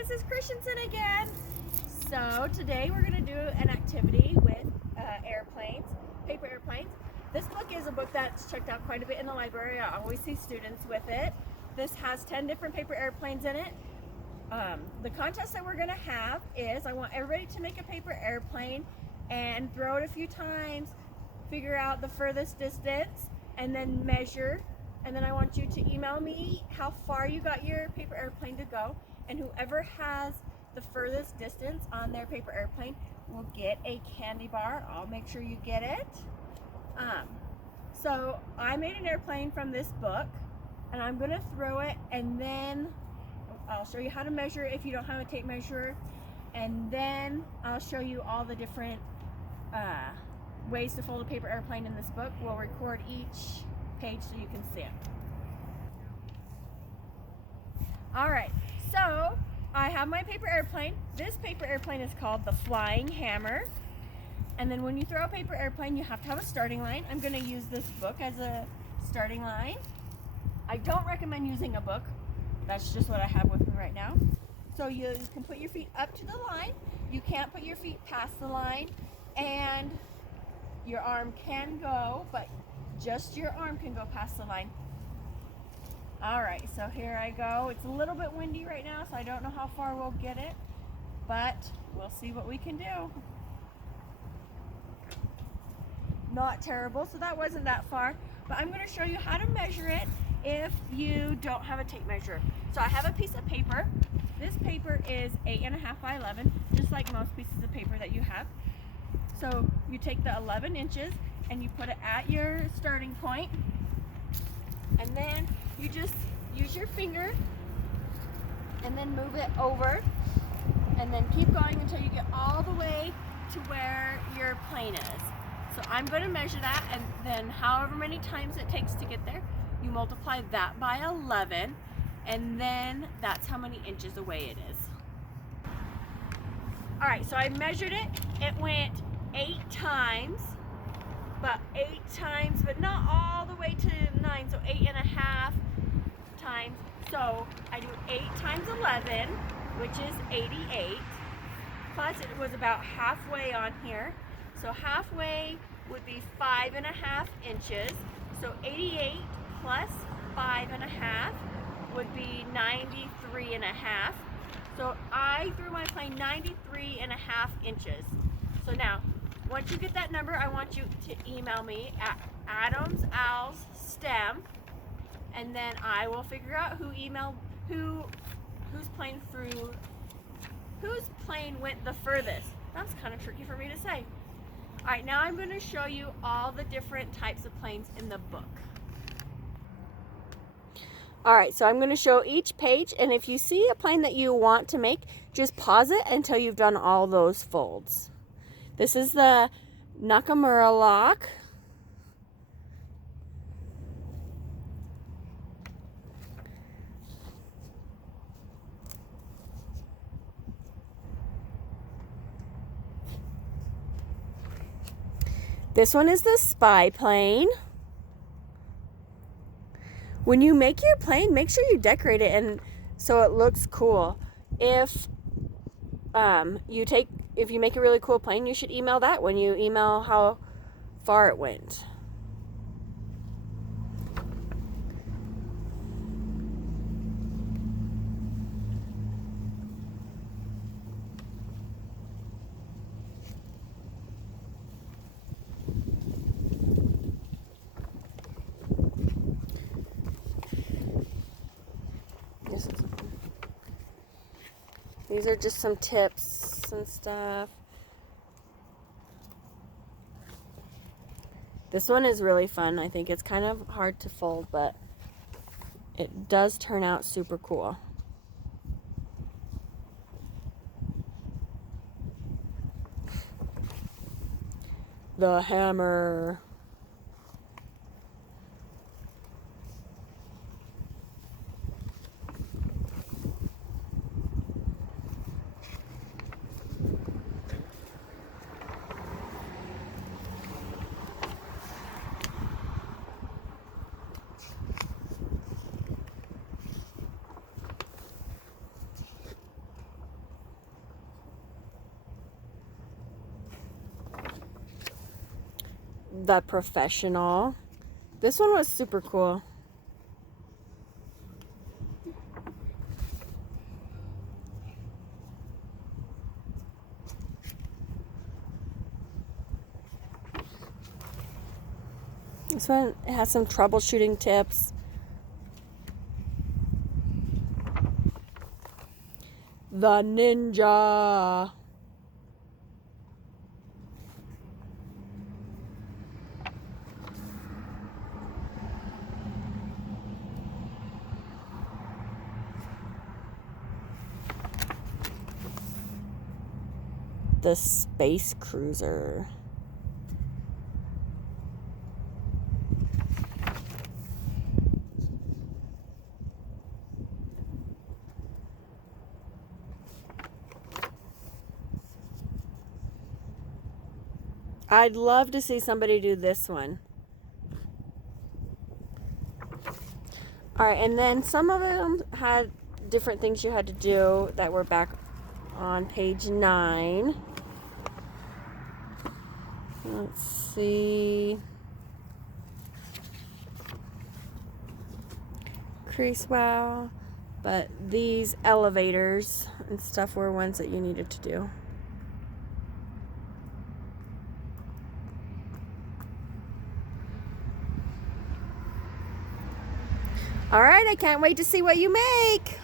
Mrs. Christensen again. So today we're going to do an activity with airplanes, paper airplanes. This book is a book that's checked out quite a bit in the library. I always see students with it. This has 10 different paper airplanes in it. The contest that we're going to have is I want everybody to make a paper airplane and throw it a few times, figure out the furthest distance, and then measure. And then I want you to email me how far you got your paper airplane to go, and whoever has the furthest distance on their paper airplane will get a candy bar. I'll make sure you get it. So I made an airplane from this book, and I'm going to throw it, and then I'll show you how to measure it if you don't have a tape measure, and then I'll show you all the different ways to fold a paper airplane in this book. We'll record each page so you can see it. Alright, so I have my paper airplane. This paper airplane is called the Flying Hammer. And then when you throw a paper airplane, you have to have a starting line. I'm going to use this book as a starting line. I don't recommend using a book. That's just what I have with me right now. So you can put your feet up to the line. You can't put your feet past the line. And your arm can go, but just your arm can go past the line. Alright, so here I go. It's a little bit windy right now, so I don't know how far we'll get it, but we'll see what we can do. Not terrible, so that wasn't that far, but I'm going to show you how to measure it if you don't have a tape measure. So I have a piece of paper. This paper is 8.5 by 11, just like most pieces of paper that you have. So you take the 11 inches and you put it at your starting point, and then you just use your finger and then move it over, and then keep going until you get all the way to where your plane is. So I'm going to measure that, and then however many times it takes to get there, you multiply that by 11, and then that's how many inches away it is. Alright, so I measured it. It went 8 times. But 8 times, but not all the way to 9, so 8.5 times. So I do 8 times 11, which is 88. Plus it was about halfway on here. So halfway would be 5.5 inches. So 88 plus 5.5 would be 93.5. So I threw my plane 93.5 inches. So now, once you get that number, I want you to email me at AdamsAlsSTEM, and then I will figure out whose plane went the furthest. That's kind of tricky for me to say. All right, now I'm going to show you all the different types of planes in the book. All right, so I'm going to show each page, and if you see a plane that you want to make, just pause it until you've done all those folds. This is the Nakamura lock. This one is the spy plane. When you make your plane, make sure you decorate it and so it looks cool. If you make a really cool plane, you should email that when you email how far it went. These are just some tips and stuff. This one is really fun. I think it's kind of hard to fold, but it does turn out super cool. The hammer. the professional. This one was super cool. This one has some troubleshooting tips. The Ninja. The Space Cruiser. I'd love to see somebody do this one. All right, and then some of them had different things you had to do that were back on page 9. Let's see. Crease wow. But these elevators and stuff were ones that you needed to do. All right, I can't wait to see what you make.